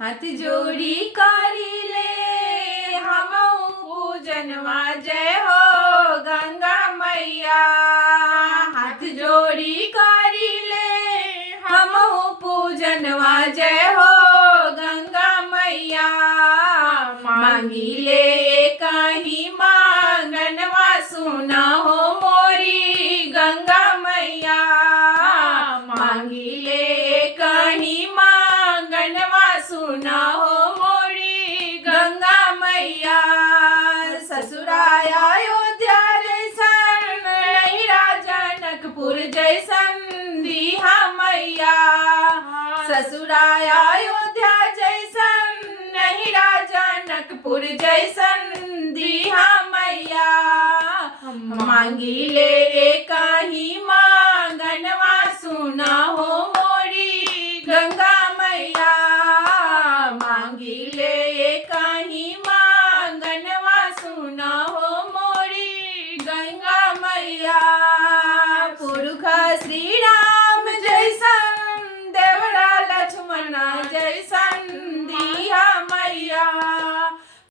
हाथ जोड़ी करी ले हमहु पूजनवा जय हो गंगा मैया। हाथ जोड़ी करी ले हमहु पूजनवा जय हो गंगा मैया। मांगी ले कहीं मांगनवा सुना हो मोरी गंगा मैया। मांगी ले कहीं मांगनवा सुना हो मोरी गंगा मैया। ससुराया अयोध्या जैसन नैरा जनकपुर जैसन दिहा मैया। ससुराया अयोध्या जैसन नैरा जनकपुर जैसन दिहा मैया। मांगी ले कहीं मांगनवा